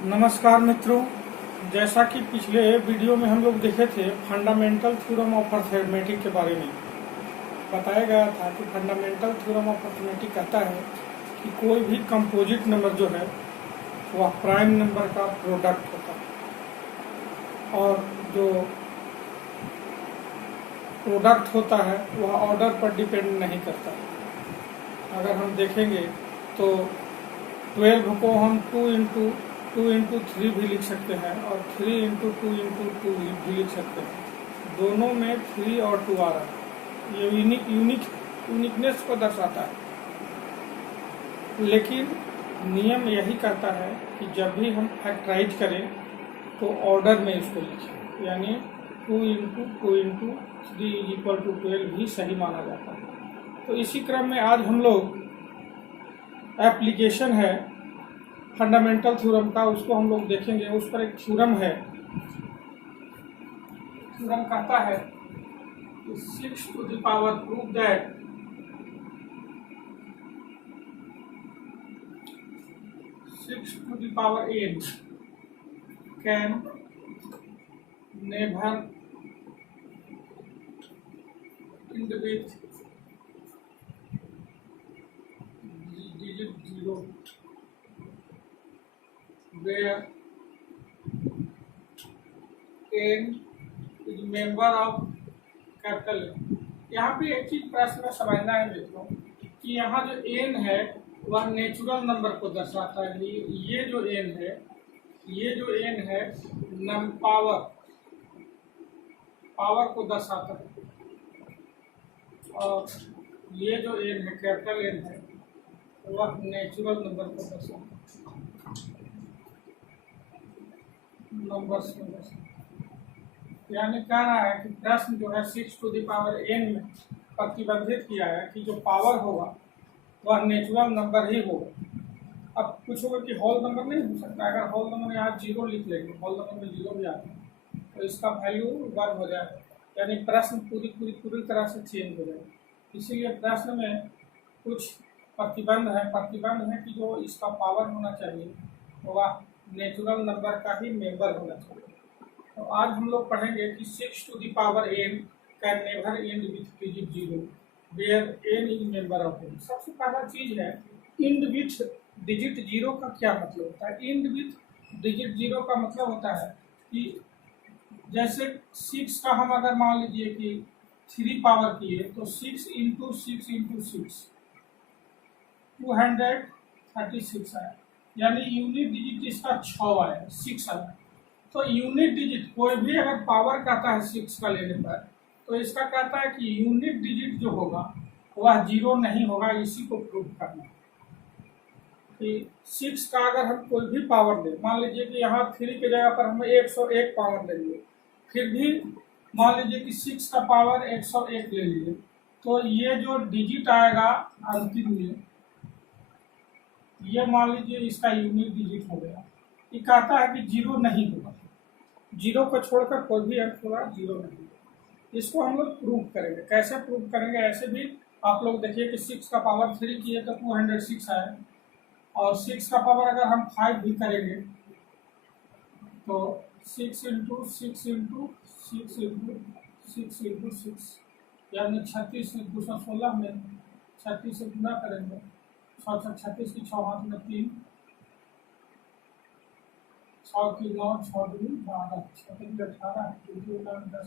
नमस्कार मित्रों, जैसा कि पिछले वीडियो में हम लोग देखे थे फंडामेंटल थ्योरम ऑफ अर्थमेटिक के बारे में बताया गया था कि फंडामेंटल थ्योरम ऑफ अर्थमेटिक कहता है कि कोई भी कंपोजिट नंबर जो है वह प्राइम नंबर का प्रोडक्ट होता है और जो प्रोडक्ट होता है वह ऑर्डर पर डिपेंड नहीं करता। अगर हम देखेंगे तो 12 को हम 2 इंटू 3 भी लिख सकते हैं और 3 इंटू 2 भी लिख सकते हैं। दोनों में 3 और 2 आ रहा है। ये यूनिकनेस को दर्शाता है। लेकिन नियम यही कहता है कि जब भी हम फैक्टराइज करें तो ऑर्डर में इसको लिखें, यानी 2 इंटू 3 इज इक्वल टू 12 भी सही माना जाता है। तो इसी क्रम में आज हम लोग एप्लीकेशन है फंडामेंटल थ्योरम का, उसको हम लोग देखेंगे। उस पर एक थ्योरम है। थ्योरम कहता है 6 to the power prove that 6 to the power 8 can never end with digit 0 where n is member of capital N। यहाँ पे एक चीज प्रश्न में समझना है मित्रों कि यहाँ जो n है वह नेचुरल नंबर को दर्शाता है। ये जो n है पावर को दर्शाता है, और ये जो n है कैपिटल N है वह नेचुरल नंबर को दर्शाता है। नंबर्स में यानी कह रहा है कि प्रश्न जो है 6 टू द पावर n में प्रतिबंधित किया है कि जो पावर होगा वह नेचुरल नंबर ही होगा। अब कुछ होगा कि होल नंबर नहीं हो सकता। अगर होल नंबर यहाँ 0 लिख लेंगे, होल नंबर में 0 भी आता है तो इसका वैल्यू 1 हो जाएगा, यानी प्रश्न पूरी तरह से चेंज हो जाएगा। इसीलिए प्रश्न में कुछ प्रतिबंध है कि जो इसका पावर होना चाहिए वह नेचुरल नंबर का ही मेंबर होना चाहिए। तो आज हम लोग पढ़ेंगे कि 6 to the power n can never end with digit 0 where n is member of n। सबसे पहला चीज है इंड विथ डिजिट 0 का क्या मतलब होता है। इंड विथ डिजिट 0 का मतलब होता है कि जैसे 6 का हम अगर मान लीजिए कि 3 पावर किए तो 6 इंटू 6 236 आया, यानी यूनिट डिजिट इसका 6 आया, 6 आया। तो यूनिट डिजिट कोई भी अगर पावर कहता है 6 का लेने पर तो इसका कहता है कि यूनिट डिजिट जो होगा वह 0 नहीं होगा। इसी को प्रूव करना कि 6 का अगर हम कोई भी पावर दें, मान लीजिए कि यहाँ 3 की जगह पर हम 101 पावर लेंगे, फिर भी मान लीजिए कि 6 का पावर 101 ले लीजिए, तो ये जो डिजिट आएगा अंतिम में, ये मान लीजिए इसका यूनिट डिजिट हो गया। ये कहता है कि 0 नहीं होगा, 0 को छोड़कर कोई भी अंक होगा 0 नहीं होगा। इसको हम लोग प्रूव करेंगे। कैसे प्रूव करेंगे, ऐसे भी आप लोग देखिए कि 6 का पावर 3 किए तो 206 आया, और 6 का पावर अगर हम 5 भी करेंगे तो 6 इंटू 6 यानी 36 से 216 में 36 से गुना करेंगे, 36 की 6 हाथ में 3, 6 की 9, 6 दूनी 12, 6 18, 10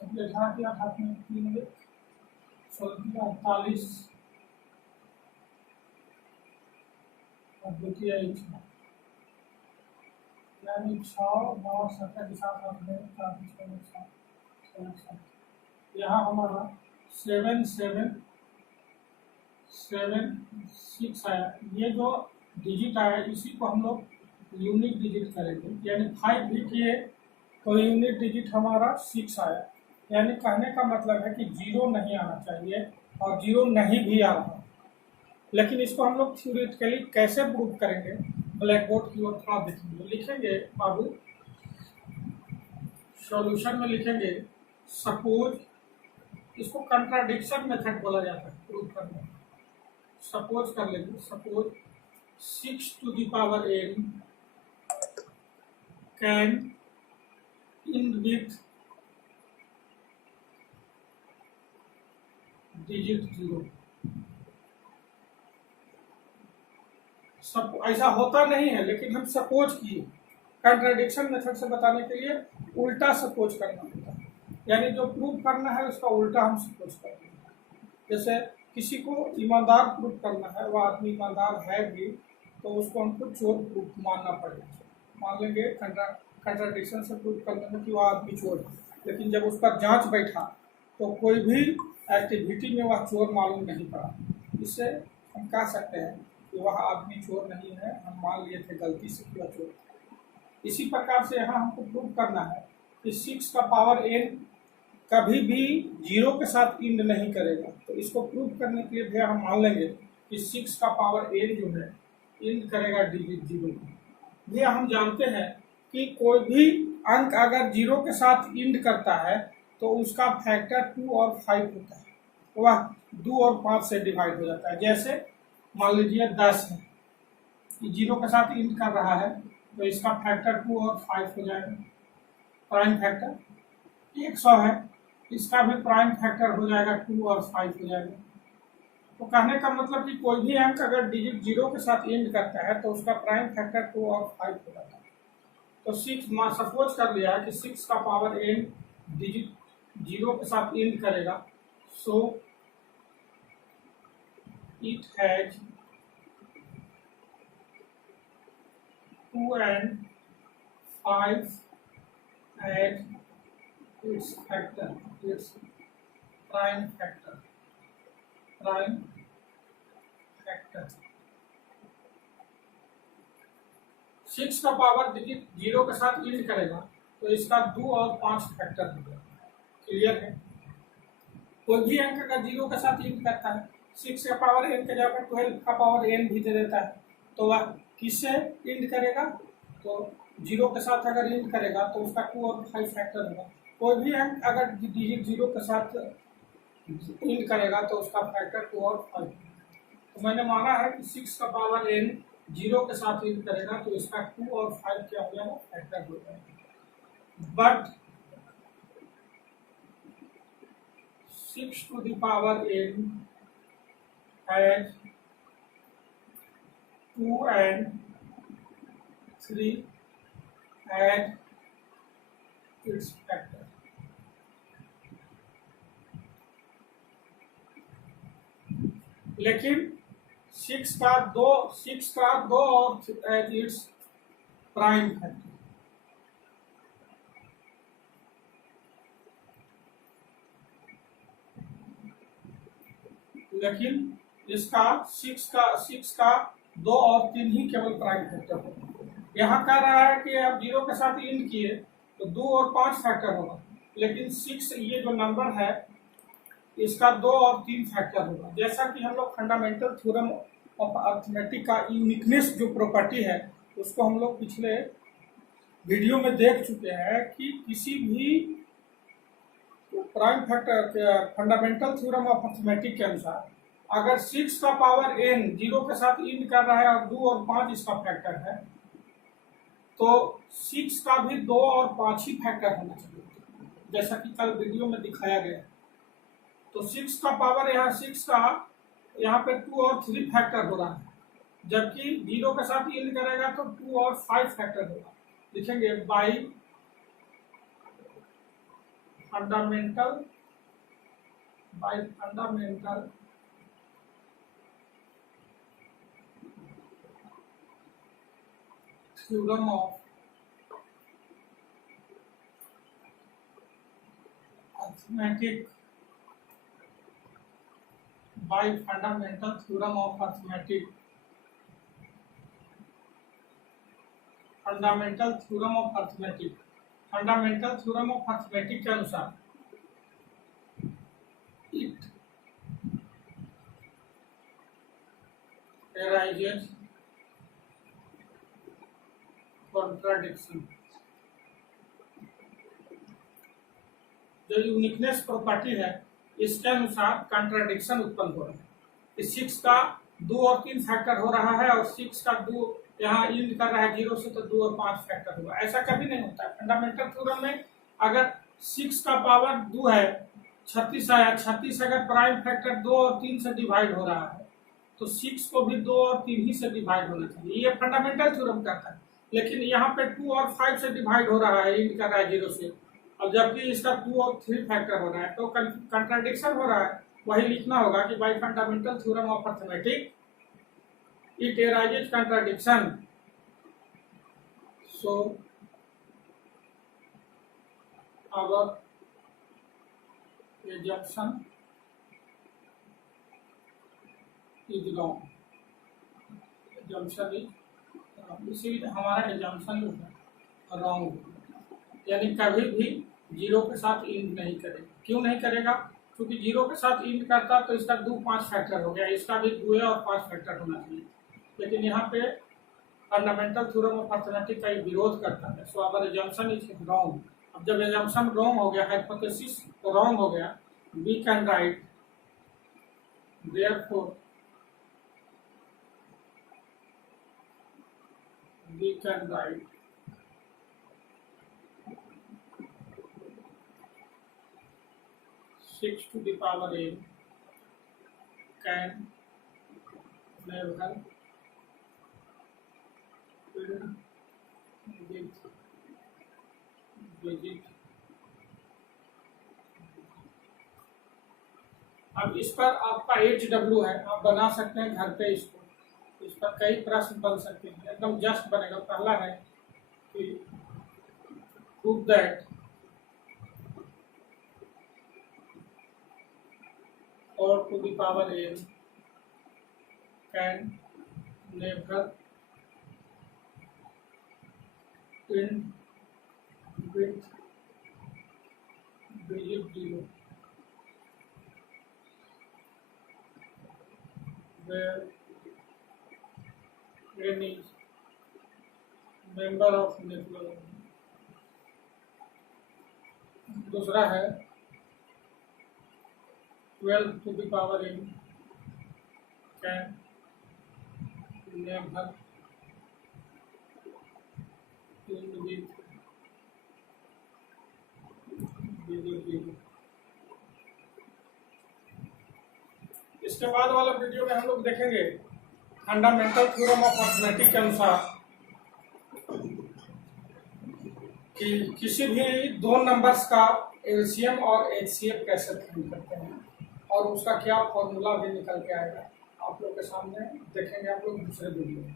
18 की 8 हाथ में 3, 16 48 और द्वितीय 6, यानी 6 9 17 के साथ हाथ में 4 7 यहाँ हमारा 7 7 7 6 आया। ये जो डिजिट आया इसी को हम लोग यूनिट डिजिट करेंगे, यानी 5 भी किए तो यूनिट डिजिट हमारा 6 आया। यानी कहने का मतलब है कि 0 नहीं आना चाहिए और 0 नहीं भी आ रहा। लेकिन इसको हम लोग थ्योरेटिकली कैसे प्रूव करेंगे, ब्लैक बोर्ड की ओर थोड़ा देखेंगे। लिखेंगे बाबू, सॉल्यूशन में लिखेंगे सपोज, इसको कंट्राडिक्शन मेथड बोला जाता है प्रूव करने। सपोज कर लेंगे, suppose 6 to the power n can end with digit 0। सब ऐसा होता नहीं है, लेकिन हम सपोज किए, कंट्राडिक्शन मेथड से बताने के लिए उल्टा सपोज करना होता है, यानी जो प्रूफ करना है उसका उल्टा हम सपोज करते हैं। जैसे किसी को ईमानदार प्रूफ करना है, वह आदमी ईमानदार है भी, तो उसको हमको चोर प्रूफ मानना पड़ेगा। मान लेंगे कंट्राडिक्शन से प्रूफ करने में कि वह आदमी चोर है, लेकिन जब उस पर जांच बैठा तो कोई भी एक्टिविटी में वह चोर मालूम नहीं पड़ा। इससे हम कह सकते हैं कि वह आदमी चोर नहीं है, हम मान लिए थे गलती से कि वह चोर है। इसी प्रकार से यहाँ हमको प्रूव करना है कि 6 का पावर n कभी भी 0 के साथ इंड नहीं करेगा। तो इसको प्रूव करने के लिए भैया हम मान लेंगे कि 6 का पावर n जो है इंड करेगा डिजिट 0। भैया हम जानते हैं कि कोई भी अंक अगर 0 के साथ इंड करता है तो उसका फैक्टर 2 और 5 होता है, वह 2 और 5 से डिवाइड हो जाता है। जैसे मान लीजिए 10 है, 0 के साथ इंड कर रहा है तो इसका फैक्टर 2 और 5 हो जाएगा, प्राइम फैक्टर। 100 है, इसका भी प्राइम फैक्टर हो जाएगा 2 और 5 हो जाएगा। तो कहने का मतलब कि कोई भी अंक अगर डिजिट 0 के साथ इंड करता है तो उसका प्राइम फैक्टर 2 और 5 हो जाता है। तो 6 सपोज कर लिया है कि 6 का पावर n डिजिट 0 के साथ इंड करेगा, so it has 2 and 5 as its factor, its prime factor, prime factor। 6 का पावर डिजिट 0 के साथ इंड करेगा तो इसका 2 और 5 फैक्टर हो जाएगा। क्लियर है? कोई भी अंक अगर 0 के साथ इंड करता है, 6 का पावर n के जगह 12 का पावर n भी दे देता है, तो वह किससे इंड करेगा? तो 0 के साथ अगर इंड करेगा तो उसका 2 और 5 फैक्टर होगा। कोई भी अंक अगर डिजिट 0 के साथ इंड करेगा तो उसका फैक्टर 2 और 5। तो मैंने माना है कि 6 का पावर n 0 के साथ इंड करेगा तो इसका 2 और 5 क्या हो जाएगा? फैक्टर हो जाएगा। But 6 to the power n has 2 and 3 as its factor। लेकिन 6 का दो और एज इट्स प्राइम फैक्टर। लेकिन इसका 6 का 2 और 3 ही केवल प्राइम फैक्टर होगा। यहाँ कह रहा है कि आप 0 के साथ इंड किए तो 2 और 5 फैक्टर होगा, लेकिन 6 ये जो नंबर है इसका 2 और 3 फैक्टर होगा। जैसा कि हम लोग फंडामेंटल थ्योरम ऑफ अरिथमेटिक का यूनिकनेस जो प्रॉपर्टी है उसको हम लोग पिछले वीडियो में देख चुके हैं कि किसी भी prime factor fundamental theorem of arithmetic के अनुसार अगर 6 का पावर n 0 के साथ इंड कर रहा है और 2 और 5 इसका फैक्टर है, तो 6 का भी 2 और 5 ही फैक्टर होना चाहिए, जैसा कि कल वीडियो में दिखाया गया। तो 6 का पावर यहाँ 6 का यहाँ पे 2 और 3 फैक्टर हो रहा है, जबकि 0 के साथ इंड करेगा तो 2 और 5 फैक्टर होगा। लिखेंगे by fundamental theorem of arithmetic, by fundamental theorem of arithmetic, fundamental theorem of arithmetic, fundamental theorem of arithmetic के अनुसार इट arises contradiction। जो यूनिकनेस प्रॉपर्टी है इसके अनुसार कंट्राडिक्शन उत्पन्न हो रहा है। 6 का 2 और 3 फैक्टर हो रहा है और 6 का 2 यहाँ यूज कर रहा है 0 से, तो 2 और 5 फैक्टर होगा। ऐसा कभी नहीं होता है फंडामेंटल थ्योरम में। अगर 6 का पावर 2 है, 36 आया, 36 अगर प्राइम फैक्टर 2 और 3 से डिवाइड हो रहा है तो 6 को भी 2 और 3 ही से डिवाइड होना चाहिए, ये फंडामेंटल थ्योरम कहता है। लेकिन यहाँ पे 2 और 5 से डिवाइड हो रहा है, यूज कर रहा है 0 से, अब जबकि इसका 2 और 3 फैक्टर हो रहा है, तो कंट्राडिक्शन हो रहा है। वही लिखना होगा कि bye fundamental theorem of arithmetic it arises contradiction, so our assumption is wrong, assumption is इसीलिए हमारा assumption जो है रॉन्ग, यानी कभी भी 0 के साथ इंड नहीं करेगा। क्यों नहीं करेगा? क्योंकि 0 के साथ इंड करता तो इसका 2 5 फैक्टर हो गया, इसका भी 2 और 5 फैक्टर होना चाहिए। लेकिन यहाँ पे फंडामेंटल थ्योरम ऑफ अर्थमेटिक का विरोध करता है, सो अवर एजम्पशन इज रॉन्ग। अब जब एजम्पशन रॉन्ग हो गया, हाइपोथेसिस रॉन्ग हो गया, we can write therefore we can write six to the power n can never visit. अब इस पर आपका HW है, आप बना सकते हैं घर पे इसको, इस पर कई प्रश्न बन सकते हैं, एकदम जस्ट बनेगा। पहला है कि प्रूव दैट और to the power n can never in with digit 0 where n is member of network। दूसरा है 12 to the power n can never in with digit 0। इसके बाद वाला वीडियो में हम लोग देखेंगे फंडामेंटल थ्योरम ऑफ अर्थमेटिक के अनुसार कि किसी भी दो नंबर्स का एलसीएम और एचसीएफ कैसे फाइंड करते हैं और उसका क्या फॉर्मूला भी निकल के आएगा, आप लोग के सामने देखेंगे आप लोग दूसरे वीडियो में।